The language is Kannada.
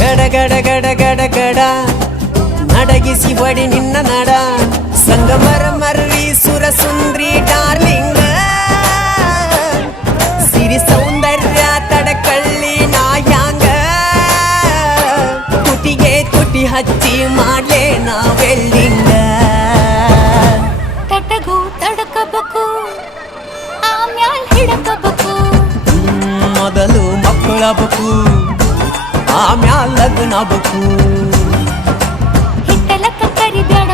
ಗಡ ಗಡ ಗಡ ಗಡ ಗಡ ನಡಗಿಸಿ ಹೊಡಿ ನಿನ್ನ ನಡ ಸಂಗಮರ ಮರ್ರಿ ಸುರ ಸುಂದ್ರಿ ಡಾರ್ಲಿಂಗ ಸಿರಿ ಸೌಂದರ್ಯ ತಡಕಳ್ಳಿ ನಾಯಾಂಗ ತುಟಿಗೆ ತುಟಿ ಹಚ್ಚಿ ಮಾಡ್ಲೇ ನಾವೆಲ್ಲಿಂಗ ತಟಗೂ ತಡಕಬೇಕು ಆಮ್ಯಾಲ್ ಹಿಡಕಬೇಕು ಮೊದಲು ಮಕ್ಕಳಬೇಕು ಆಮ್ಯಾಲ ಲಗ್ನಬೇಕು ಹಿಟ್ಟಲಕ್ಕ ಕರಿಬೇಡ